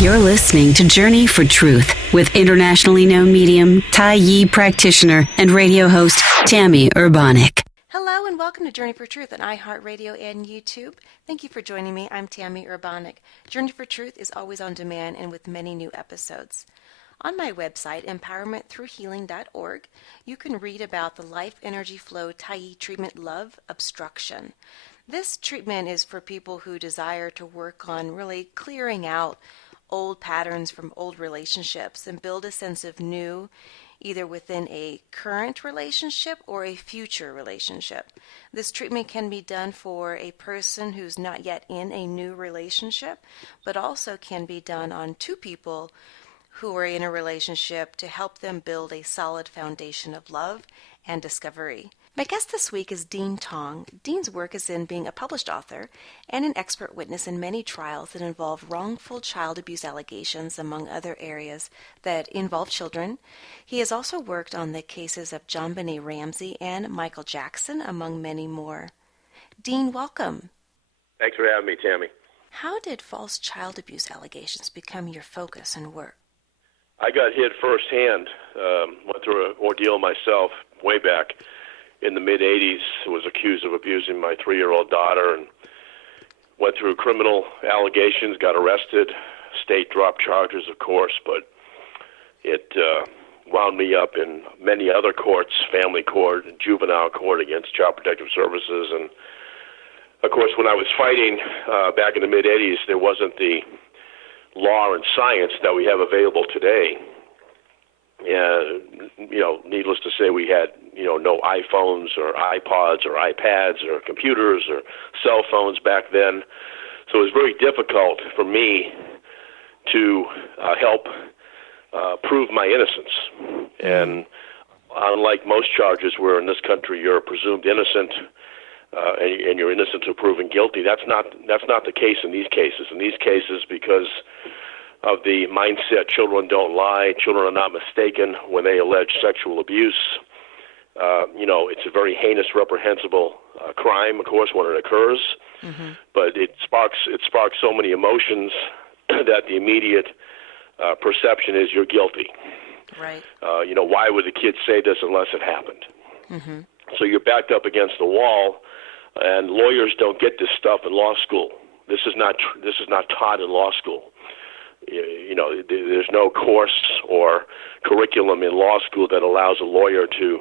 You're listening to Journey for Truth with internationally known medium, Tai Yi practitioner, and radio host Tammy Urbanic. Hello and welcome to Journey for Truth on iHeartRadio and YouTube. Thank you for joining me. I'm Tammy Urbanic. Journey for Truth is always on demand and with many new episodes. On my website, empowermentthroughhealing.org, you can read about the Life Energy Flow Tai Yi treatment, Love Obstruction. This treatment is for people who desire to work on really clearing out old patterns from old relationships and build a sense of new, either within a current relationship or a future relationship. This treatment can be done for a person who's not yet in a new relationship, but also can be done on two people who are in a relationship to help them build a solid foundation of love and discovery. My guest this week is Dean Tong. Dean's work is in being a published author and an expert witness in many trials that involve wrongful child abuse allegations, among other areas that involve children. He has also worked on the cases of John Benet Ramsey and Michael Jackson, among many more. Dean, welcome. Thanks for having me, Tammy. How did false child abuse allegations become your focus and work? I got hit firsthand. Went through an ordeal myself way back in the mid-'80s. Was accused of abusing my 3-year-old daughter and went through criminal allegations, got arrested. State dropped charges, of course, but it wound me up in many other courts, family court, juvenile court against Child Protective Services. And, of course, when I was fighting back in the mid-'80s, there wasn't the law and science that we have available today. Needless to say, we had, no iPhones or iPods or iPads or computers or cell phones back then. So it was very difficult for me to help prove my innocence. And unlike most charges where in this country you're presumed innocent and you're innocent until proven guilty, that's not the case in these cases. In these cases, because of the mindset, children don't lie, children are not mistaken when they allege sexual abuse. It's a very heinous, reprehensible crime, of course, when it occurs. Mm-hmm. But it sparks so many emotions that the immediate perception is you're guilty. Right. Why would the kid say this unless it happened? Mm-hmm. So you're backed up against the wall, and lawyers don't get this stuff in law school. This is not taught in law school. There's no course or curriculum in law school that allows a lawyer to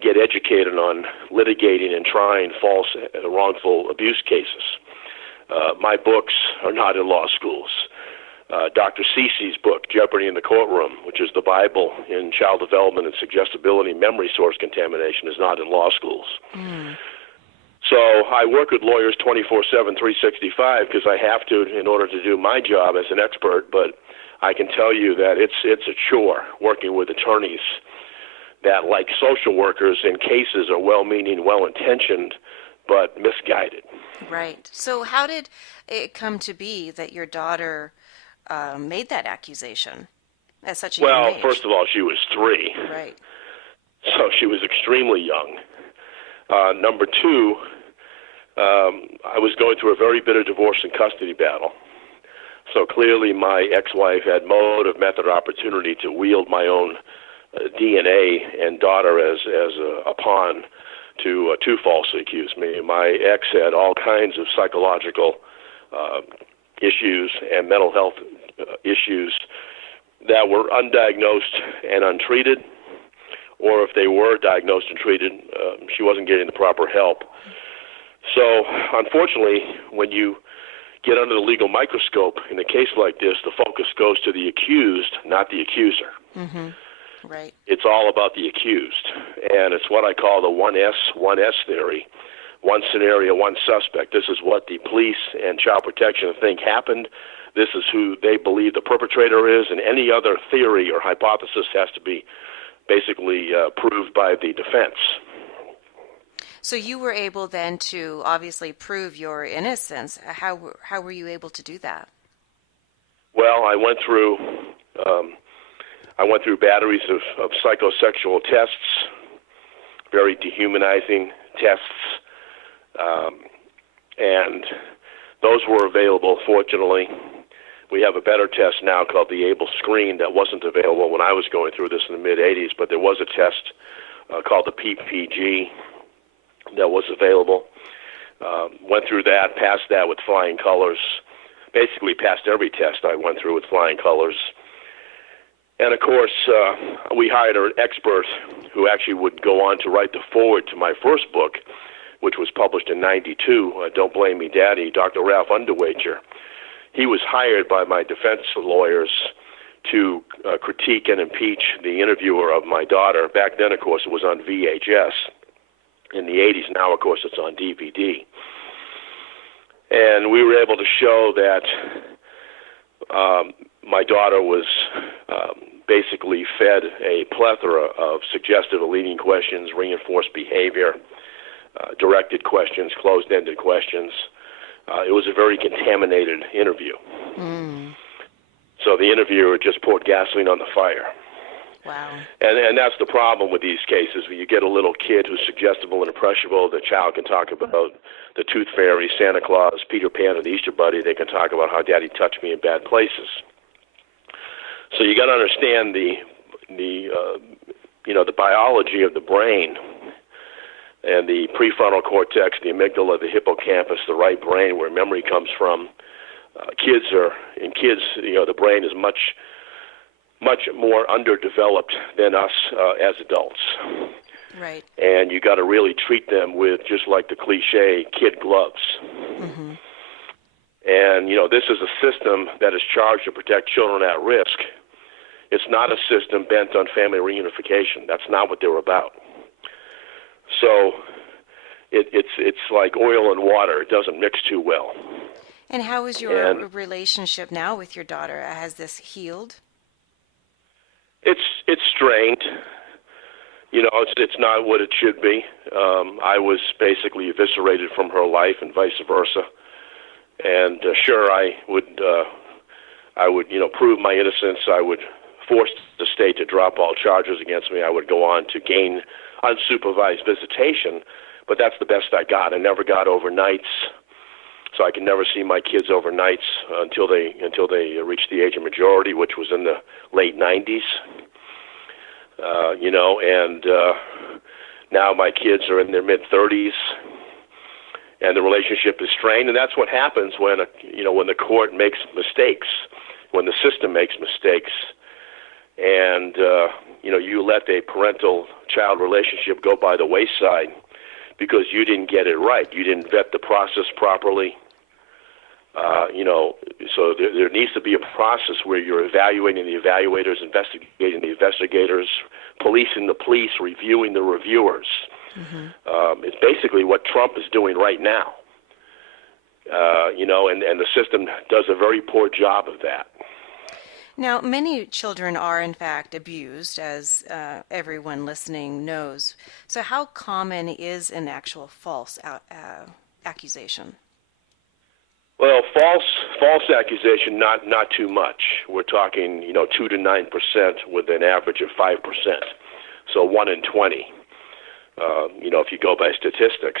get educated on litigating and trying false, wrongful abuse cases. My books are not in law schools. Dr. Cece's book, Jeopardy in the Courtroom, which is the Bible in child development and suggestibility, memory source contamination, is not in law schools. Mm. So I work with lawyers 24/7, 365 because I have to in order to do my job as an expert, but I can tell you that it's a chore working with attorneys that, like social workers in cases, are well-meaning, well-intentioned, but misguided. Right. So how did it come to be that your daughter made that accusation at such a young age? Well, first of all, she was 3. Right. So she was extremely young. Number 2, I was going through a very bitter divorce and custody battle. So clearly my ex-wife had motive, method, or opportunity to wield my own DNA and daughter as a pawn to falsely accuse me. My ex had all kinds of psychological issues and mental health issues that were undiagnosed and untreated, or if they were diagnosed and treated, she wasn't getting the proper help. So, unfortunately, when you get under the legal microscope in a case like this, the focus goes to the accused, not the accuser. Mm-hmm. Right. It's all about the accused, and it's what I call the 1S theory. One scenario, one suspect. This is what the police and child protection think happened. This is who they believe the perpetrator is, and any other theory or hypothesis has to be basically proved by the defense. So you were able then to obviously prove your innocence. How were you able to do that? Well, I went through batteries of psychosexual tests, very dehumanizing tests, and those were available, fortunately. We have a better test now called the Able Screen that wasn't available when I was going through this in the mid-'80s, but there was a test called the PPG that was available. Went through that, passed that with flying colors. Basically passed every test I went through with flying colors. And, of course, we hired an expert who actually would go on to write the foreword to my first book, which was published in '92, Don't Blame Me, Daddy, Dr. Ralph Underwager. He was hired by my defense lawyers to critique and impeach the interviewer of my daughter. Back then, of course, it was on VHS. In the '80s, now, of course, it's on DVD. And we were able to show that my daughter was basically fed a plethora of suggestive and leading questions, reinforced behavior, directed questions, closed-ended questions. It was a very contaminated interview. So the interviewer just poured gasoline on the fire. Wow. And that's the problem with these cases. When you get a little kid who's suggestible and impressionable, the child can talk about the Tooth Fairy, Santa Claus, Peter Pan, and the Easter Bunny. They can talk about how Daddy touched me in bad places. So you got to understand the biology of the brain and the prefrontal cortex, the amygdala, the hippocampus, the right brain where memory comes from. Kids, the brain is much more underdeveloped than us as adults. Right. And you got to really treat them with, just like the cliche, kid gloves. Mm-hmm. And, this is a system that is charged to protect children at risk. It's not a system bent on family reunification. That's not what they're about. So it's like oil and water. It doesn't mix too well. And how is your relationship now with your daughter? Has this healed? It's strained. It's not what it should be. I was basically eviscerated from her life, and vice versa. And sure, I would prove my innocence. I would force the state to drop all charges against me. I would go on to gain unsupervised visitation, but that's the best I got. I never got overnights, so I could never see my kids overnights until they reached the age of majority, which was in the late '90s. And now my kids are in their mid-30s, and the relationship is strained. And that's what happens when the court makes mistakes, when the system makes mistakes, and you let a parental-child relationship go by the wayside because you didn't get it right. You didn't vet the process properly. So there needs to be a process where you're evaluating the evaluators, investigating the investigators, policing the police, reviewing the reviewers. Mm-hmm. It's basically what Trump is doing right now. And the system does a very poor job of that. Now, many children are, in fact, abused, as everyone listening knows. So how common is an actual false accusation? Well, false accusation, not too much. We're talking, 2 to 9% with an average of 5%. So 1 in 20, if you go by statistics.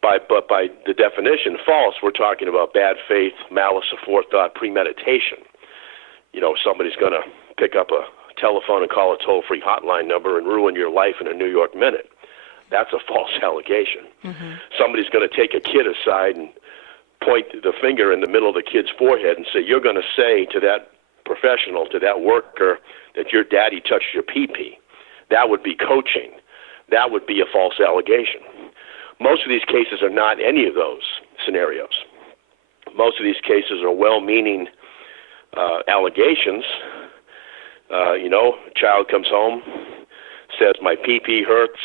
But by the definition, false, we're talking about bad faith, malice, aforethought, premeditation. Somebody's going to pick up a telephone and call a toll-free hotline number and ruin your life in a New York minute. That's a false allegation. Mm-hmm. Somebody's going to take a kid aside and point the finger in the middle of the kid's forehead and say, you're going to say to that professional, to that worker, that your daddy touched your pee-pee. That would be coaching. That would be a false allegation. Most of these cases are not any of those scenarios. Most of these cases are well-meaning allegations. Child comes home, says, my pee-pee hurts.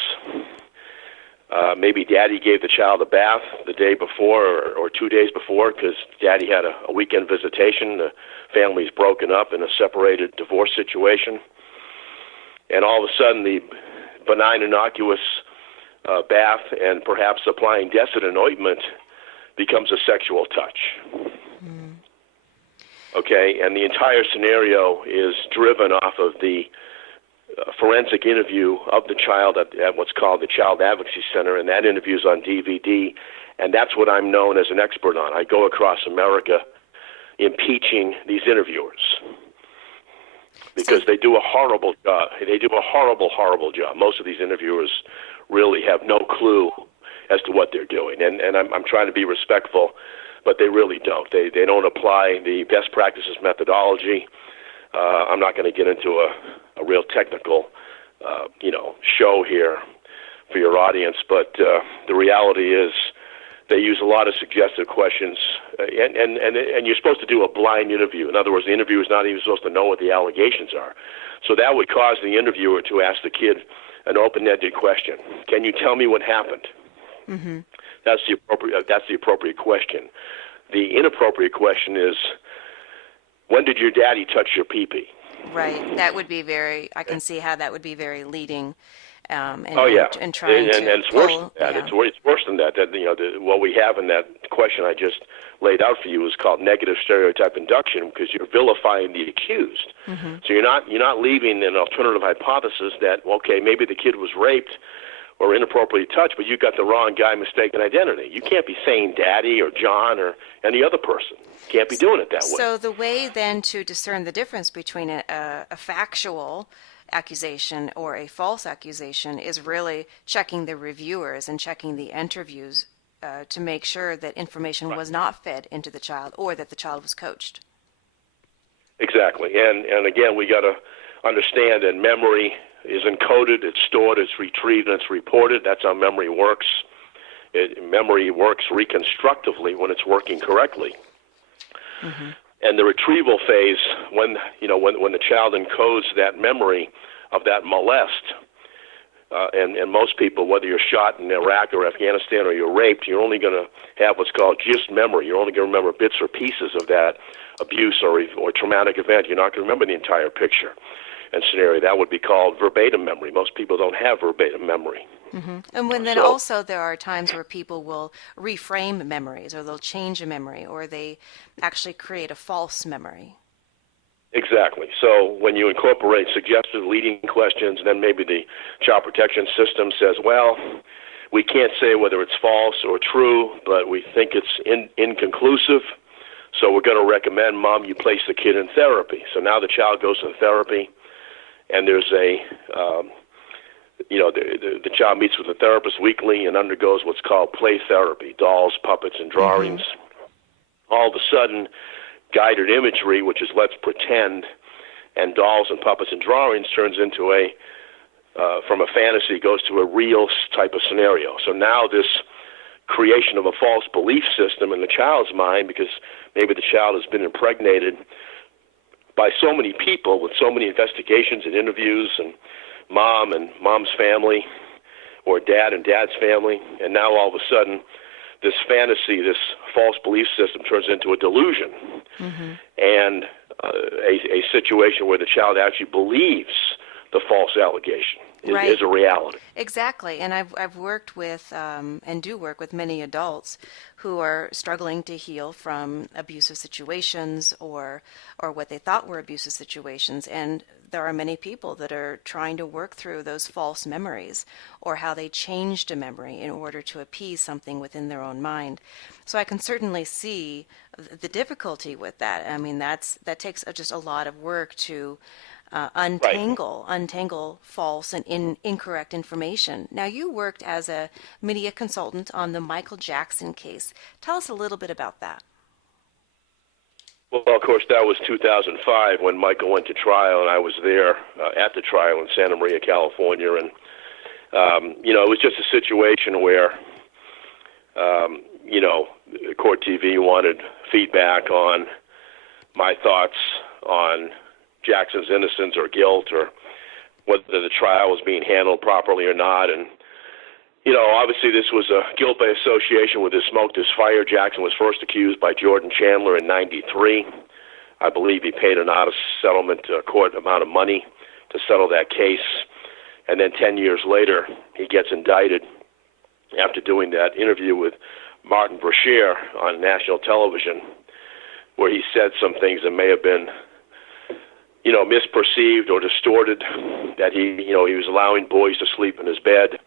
Maybe daddy gave the child a bath the day before or 2 days before because daddy had a weekend visitation. The family's broken up in a separated divorce situation. And all of a sudden, the benign, innocuous bath and perhaps applying Desitin ointment becomes a sexual touch. Mm. Okay, and the entire scenario is driven off of the forensic interview of the child at what's called the Child Advocacy Center, and that interview's on DVD, and that's what I'm known as an expert on. I go across America, impeaching these interviewers, because they do a horrible job. They do a horrible job. Most of these interviewers really have no clue as to what they're doing, and I'm trying to be respectful, but they really don't. They don't apply the best practices methodology. I'm not going to get into a real technical, show here for your audience, but the reality is they use a lot of suggestive questions, and you're supposed to do a blind interview. In other words, the interviewer is not even supposed to know what the allegations are. So that would cause the interviewer to ask the kid an open-ended question. Can you tell me what happened? Mm-hmm. That's the appropriate question. The inappropriate question is, when did your daddy touch your pee-pee? Right. That would be I can see how that would be very leading. And trying to it's worse than that. Yeah. It's worse than that. What we have in that question I just laid out for you is called negative stereotype induction, because you're vilifying the accused. Mm-hmm. So you're not leaving an alternative hypothesis that, okay, maybe the kid was raped or inappropriately touched, but you got the wrong guy, mistaken identity. You can't be saying Daddy or John or any other person. You can't be doing it that way. So the way then to discern the difference between a factual accusation or a false accusation is really checking the reviewers and checking the interviews to make sure that information was not fed into the child or that the child was coached. Exactly. And again, we got to understand that memory is encoded, it's stored, it's retrieved, and it's reported. That's how memory works. Memory works reconstructively when it's working correctly. Mm-hmm. And the retrieval phase, when the child encodes that memory of that molest, and most people, whether you're shot in Iraq or Afghanistan or you're raped, you're only going to have what's called gist memory. You're only going to remember bits or pieces of that abuse or traumatic event. You're not going to remember the entire picture and scenario. That would be called verbatim memory. Most people don't have verbatim memory. Mm-hmm. And then also there are times where people will reframe memories, or they'll change a memory, or they actually create a false memory. Exactly. So when you incorporate suggestive leading questions, then maybe the child protection system says, well, we can't say whether it's false or true, but we think it's inconclusive, so we're going to recommend, Mom, you place the kid in therapy. So now the child goes to therapy, and there's the child meets with the therapist weekly and undergoes what's called play therapy, dolls, puppets, and drawings. Mm-hmm. All of a sudden, guided imagery, which is let's pretend, and dolls and puppets and drawings turns into from a fantasy goes to a real type of scenario. So now this creation of a false belief system in the child's mind, because maybe the child has been impregnated by so many people with so many investigations and interviews, and mom's family, or dad and dad's family, and now all of a sudden this fantasy, this false belief system turns into a delusion, mm-hmm. and a situation where the child actually believes the false allegation is a reality. Exactly, and I've worked with and do work with many adults who are struggling to heal from abusive situations or what they thought were abusive situations, and there are many people that are trying to work through those false memories or how they changed a memory in order to appease something within their own mind. So I can certainly see the difficulty with that. I mean, that takes just a lot of work to untangle false and incorrect information. Now, you worked as a media consultant on the Michael Jackson case. Tell us a little bit about that. Well, of course, that was 2005 when Michael went to trial, and I was there at the trial in Santa Maria, California. And, it was just a situation where, Court TV wanted feedback on my thoughts on Jackson's innocence or guilt, or whether the trial was being handled properly or not. And, obviously this was a guilt by association with his smoke, this fire. Jackson was first accused by Jordan Chandler in 93. I believe he paid an out-of-settlement court amount of money to settle that case. And then 10 years later, he gets indicted after doing that interview with Martin Brashear on national television, where he said some things that may have been misperceived or distorted, that he was allowing boys to sleep in his bed,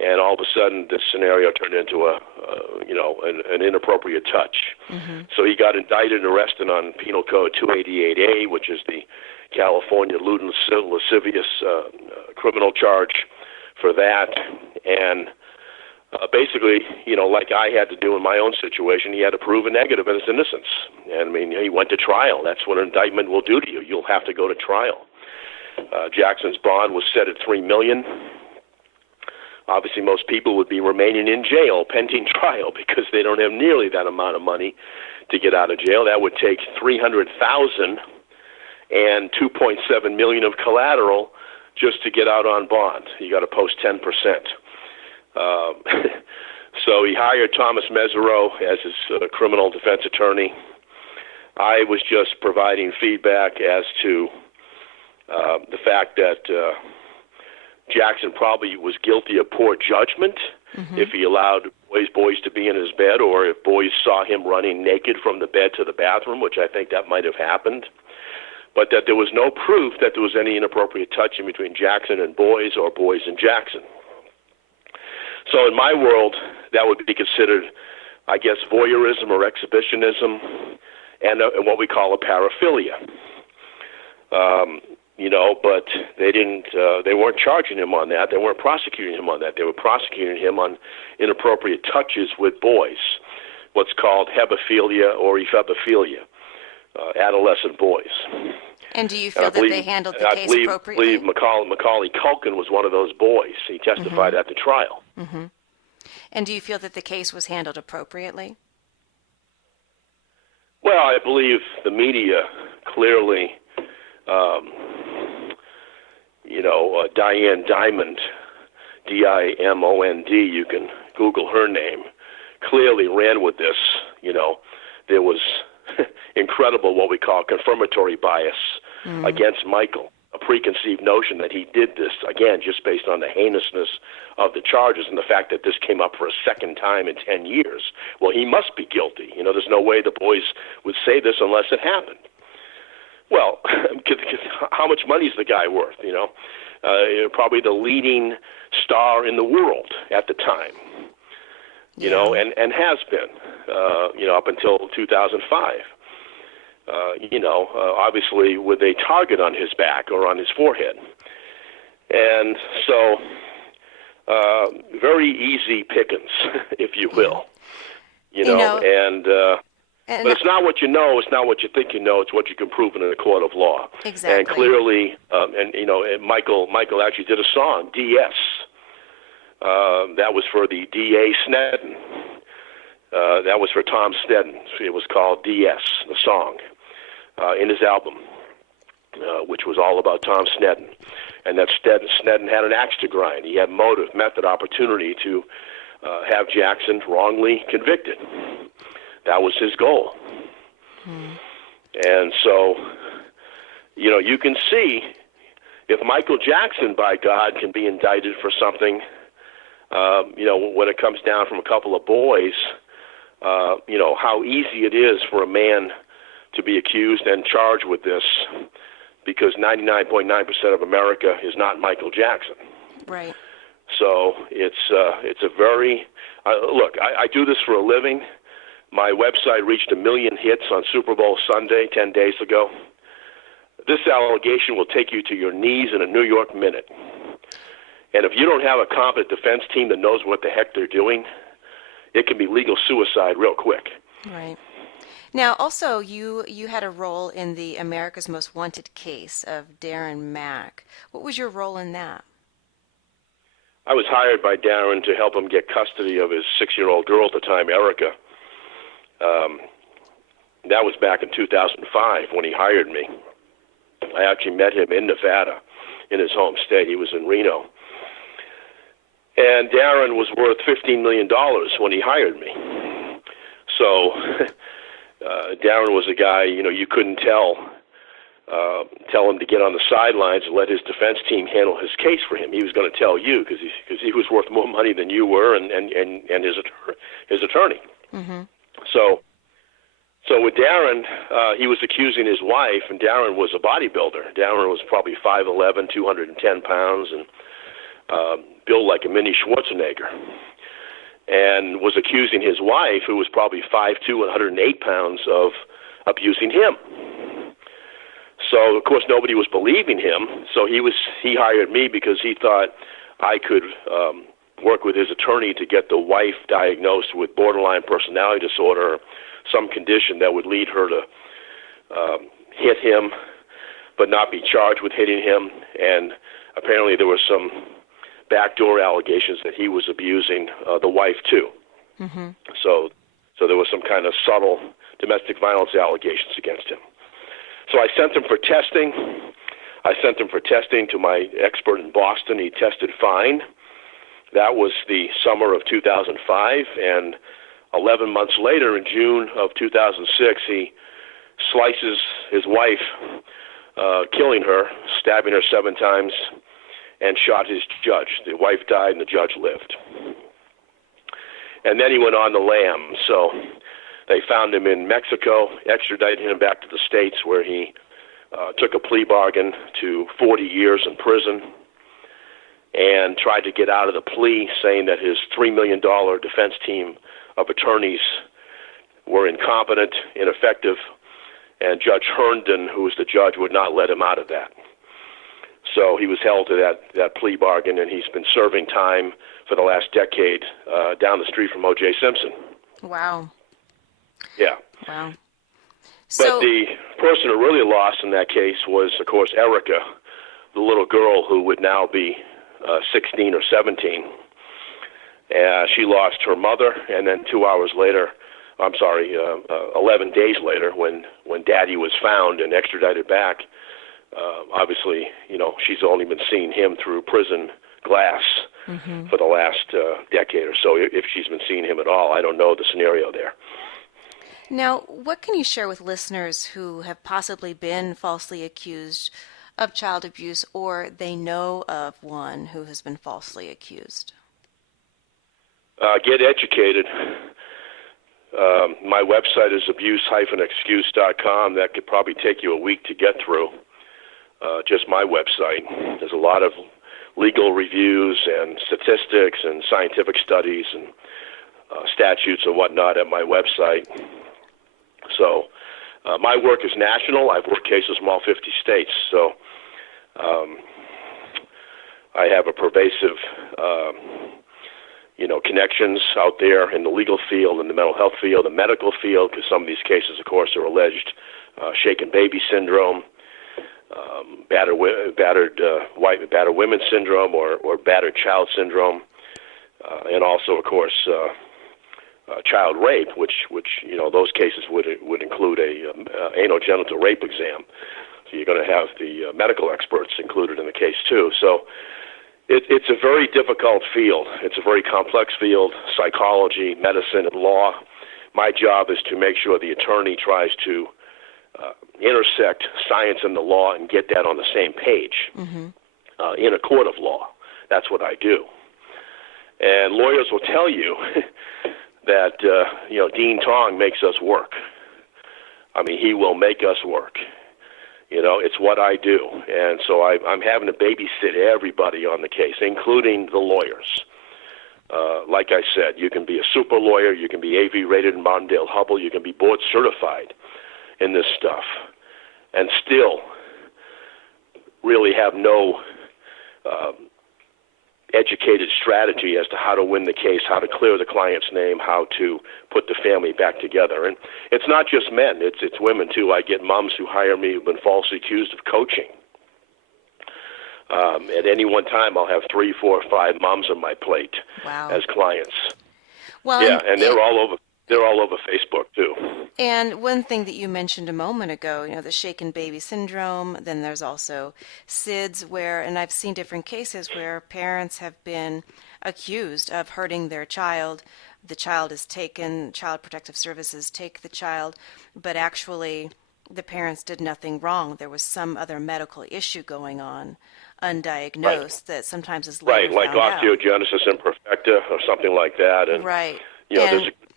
and all of a sudden this scenario turned into an inappropriate touch. So he got indicted and arrested on Penal Code 288A, which is the California lewd and lascivious criminal charge for that. And basically, like I had to do in my own situation, he had to prove a negative of his innocence. And I mean, he went to trial. That's what an indictment will do to you. You'll have to go to trial. Jackson's bond was set at $3 million. Obviously, most people would be remaining in jail pending trial because they don't have nearly that amount of money to get out of jail. That would take $300,000 and $2.7 million of collateral just to get out on bond. You got to post 10%. So he hired Thomas Mesereau as his criminal defense attorney. I was just providing feedback as to the fact that Jackson probably was guilty of poor judgment if he allowed boys to be in his bed, or if boys saw him running naked from the bed to the bathroom, which I think that might have happened. But that there was no proof that there was any inappropriate touching between Jackson and boys or boys and Jackson. So in my world, that would be considered, I guess, voyeurism or exhibitionism, and what we call a paraphilia. But they didn't. They weren't charging him on that. They weren't prosecuting him on that. They were prosecuting him on inappropriate touches with boys, what's called hebephilia or ephebophilia, adolescent boys. And do you feel that they handled the case appropriately? I believe Macaulay Culkin was one of those boys. He testified at the trial. And do you feel that the case was handled appropriately? Well, I believe the media clearly, Diane Diamond, Dimond, you can Google her name, clearly ran with this. There was incredible what we call confirmatory bias against Michael, a preconceived notion that he did this, again, just based on the heinousness of the charges and the fact that this came up for a second time in 10 years. Well, he must be guilty. There's no way the boys would say this unless it happened. Well, how much money is the guy worth, Probably the leading star in the world at the time, and has been, up until 2005. Obviously with a target on his back or on his forehead. And so very easy pickings, if you will. But it's not what you know, it's not what you think you know, it's what you can prove in a court of law. Exactly. And clearly, Michael actually did a song, DS. That was for the D.A. Sneddon. That was for Tom Sneddon. It was called DS, the song, in his album, which was all about Tom Sneddon. And that Sneddon had an axe to grind. He had motive, method, opportunity to have Jackson wrongly convicted. That was his goal. And so, you can see if Michael Jackson, by God, can be indicted for something, when it comes down from a couple of boys, how easy it is for a man to be accused and charged with this, because 99.9% of America is not Michael Jackson. Right. So it's a very look. I do this for a living. My website reached 1 million hits on Super Bowl Sunday 10 days ago. This allegation will take you to your knees in a New York minute. And if you don't have a competent defense team that knows what the heck they're doing, it can be legal suicide real quick. Right. Now, also, you had a role in the America's Most Wanted case of Darren Mack. What was your role in that? I was hired by Darren to help him get custody of his 6-year-old girl at the time, Erica. That was back in 2005 when he hired me. I actually met him in Nevada, in his home state. He was in Reno. And Darren was worth $15 million when he hired me. So Darren was a guy, you couldn't tell him to get on the sidelines and let his defense team handle his case for him. He was going to tell you because he was worth more money than you were and his attorney. So with Darren, he was accusing his wife, and Darren was a bodybuilder. Darren was probably 5'11", 210 pounds, and built like a mini Schwarzenegger, and was accusing his wife, who was probably 5'2" and 108 pounds, of abusing him. So, of course, nobody was believing him. So he hired me because he thought I could work with his attorney to get the wife diagnosed with borderline personality disorder, some condition that would lead her to hit him but not be charged with hitting him. And apparently there were some backdoor allegations that he was abusing the wife, too. Mm-hmm. So there was some kind of subtle domestic violence allegations against him. So I sent him for testing. To my expert in Boston. He tested fine. That was the summer of 2005, and 11 months later, in June of 2006, he slices his wife, killing her, stabbing her 7 times, and shot his judge. The wife died, and the judge lived. And then he went on the lam. So they found him in Mexico, extradited him back to the States, where he took a plea bargain to 40 years in prison and tried to get out of the plea, saying that his $3 million defense team of attorneys were incompetent, ineffective, and Judge Herndon, who was the judge, would not let him out of that. So he was held to that plea bargain, and he's been serving time for the last decade down the street from O.J. Simpson. Wow. Yeah. Wow. But the person who really lost in that case was, of course, Erica, the little girl who would now be 16 or 17. She lost her mother, and then 11 days later, when Daddy was found and extradited back, obviously, she's only been seeing him through prison glass for the last decade or so, if she's been seeing him at all. I don't know the scenario there. Now, what can you share with listeners who have possibly been falsely accused of child abuse, or they know of one who has been falsely accused? Get educated. My website is abuse-excuse.com. That could probably take you a week to get through. Just my website. There's a lot of legal reviews and statistics and scientific studies and statutes and whatnot at my website. So my work is national. I've worked cases from all 50 states. So I have a pervasive, connections out there in the legal field, in the mental health field, the medical field, because some of these cases, of course, are alleged shaken baby syndrome, battered women syndrome, or battered child syndrome, and also, of course, child rape, which those cases would include a anal genital rape exam. So you're going to have the medical experts included in the case too. So it's a very difficult field. It's a very complex field: psychology, medicine, and law. My job is to make sure the attorney tries to intersect science and the law and get that on the same page in a court of law. That's what I do. And lawyers will tell you that Dean Tong makes us work. I mean, he will make us work. It's what I do. And so I'm having to babysit everybody on the case, including the lawyers. Like I said, you can be a super lawyer, you can be AV rated in Martindale-Hubbell, you can be board certified in this stuff, and still really have no educated strategy as to how to win the case, how to clear the client's name, how to put the family back together. And it's not just men, it's women too. I get moms who hire me who've been falsely accused of coaching. At any one time, I'll have 3, 4, 5 moms on my plate as clients. Well, yeah, and they're all over. They're all over Facebook too. And one thing that you mentioned a moment ago, the shaken baby syndrome. Then there's also SIDS, and I've seen different cases where parents have been accused of hurting their child. The child is taken. Child Protective Services take the child, but actually the parents did nothing wrong. There was some other medical issue going on, undiagnosed, that sometimes is later like found out. osteogenesis imperfecta or something like that. And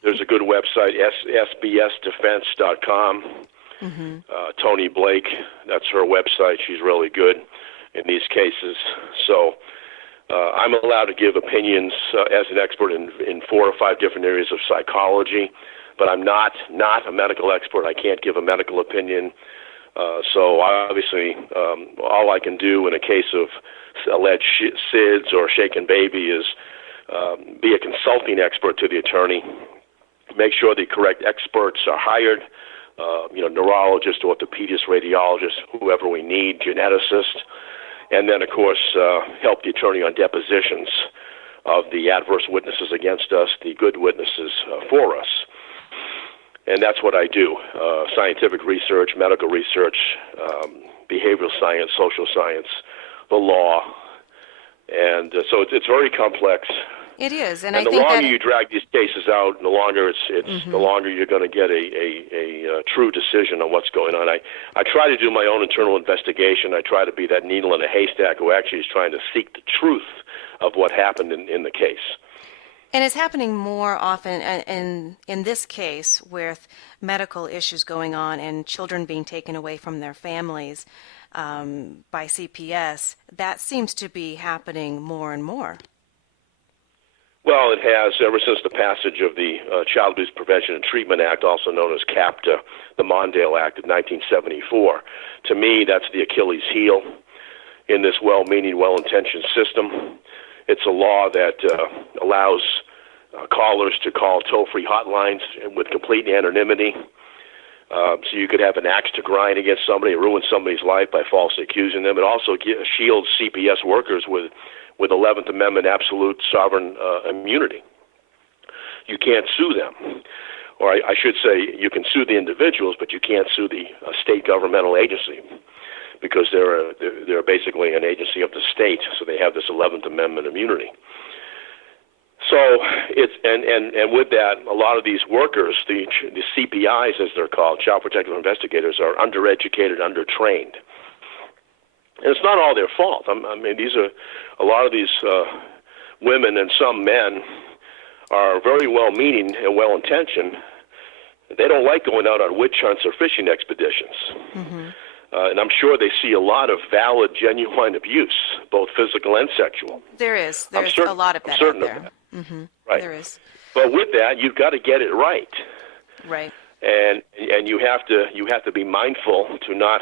there's a good website, sbsdefense.com. Tony Blake, that's her website. She's really good in these cases. So I'm allowed to give opinions as an expert in 4 or 5 different areas of psychology, but I'm not a medical expert. I can't give a medical opinion. So obviously, all I can do in a case of alleged SIDS or shaken baby is be a consulting expert to the attorney, make sure the correct experts are hired, neurologists, orthopedists, radiologists, whoever we need, geneticists, and then, of course, help the attorney on depositions of the adverse witnesses against us, the good witnesses for us. And that's what I do, scientific research, medical research, behavioral science, social science, the law. And so it's very complex. It is, and I think the longer you drag these cases out, the longer the longer you're going to get a true decision on what's going on. I try to do my own internal investigation. I try to be that needle in a haystack who actually is trying to seek the truth of what happened in the case. And it's happening more often in this case with medical issues going on and children being taken away from their families by CPS. That seems to be happening more and more. Well, it has ever since the passage of the Child Abuse Prevention and Treatment Act, also known as CAPTA, the Mondale Act of 1974. To me, that's the Achilles heel in this well-meaning, well-intentioned system. It's a law that allows callers to call toll-free hotlines with complete anonymity. So you could have an axe to grind against somebody, ruin somebody's life by falsely accusing them. It also shields CPS workers with 11th Amendment absolute sovereign immunity. You can't sue them. Or I should say you can sue the individuals, but you can't sue the state governmental agency because they're basically an agency of the state, so they have this 11th Amendment immunity. So and with that, a lot of these workers, the CPIs as they're called, Child Protective Investigators, are undereducated, undertrained. And it's not all their fault. I mean, a lot of these women and some men are very well-meaning and well-intentioned. They don't like going out on witch hunts or fishing expeditions. Mm-hmm. And I'm sure they see a lot of valid, genuine abuse, both physical and sexual. There's a lot of that out there. Mm-hmm. Right. There is. But with that, you've got to get it right. Right. And you have to be mindful to not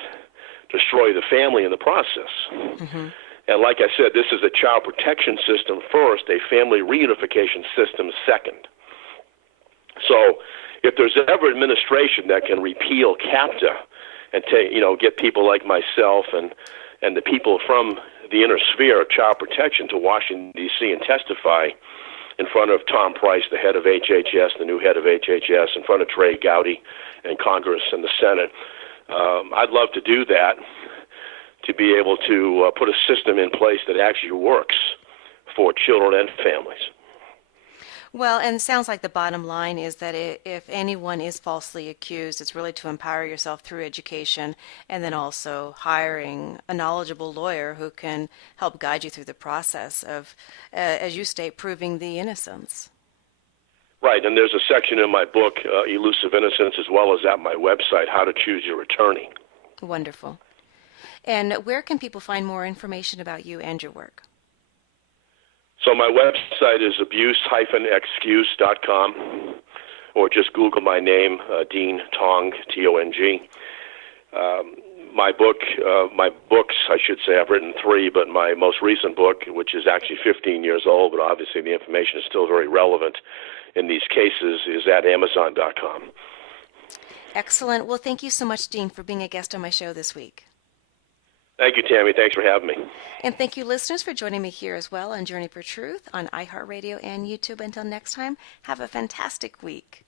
destroy the family in the process. Mm-hmm. And like I said, this is a child protection system first, a family reunification system second. So if there's ever administration that can repeal CAPTA and get people like myself and the people from the inner sphere of child protection to Washington, D.C. and testify in front of Tom Price, the head of HHS, the new head of HHS, in front of Trey Gowdy and Congress and the Senate, I'd love to do that, to be able to put a system in place that actually works for children and families. Well, and it sounds like the bottom line is that if anyone is falsely accused, it's really to empower yourself through education and then also hiring a knowledgeable lawyer who can help guide you through the process of, as you state, proving the innocence. Right, and there's a section in my book, Elusive Innocence, as well as at my website, How to Choose Your Attorney. Wonderful. And where can people find more information about you and your work? So my website is abuse-excuse.com, or just Google my name, Dean Tong, T-O-N-G. My books, I should say, I've written 3, but my most recent book, which is actually 15 years old, but obviously the information is still very relevant in these cases, is at Amazon.com. Excellent. Well, thank you so much, Dean, for being a guest on my show this week. Thank you, Tammy. Thanks for having me. And thank you, listeners, for joining me here as well on Journey for Truth on iHeartRadio and YouTube. Until next time, have a fantastic week.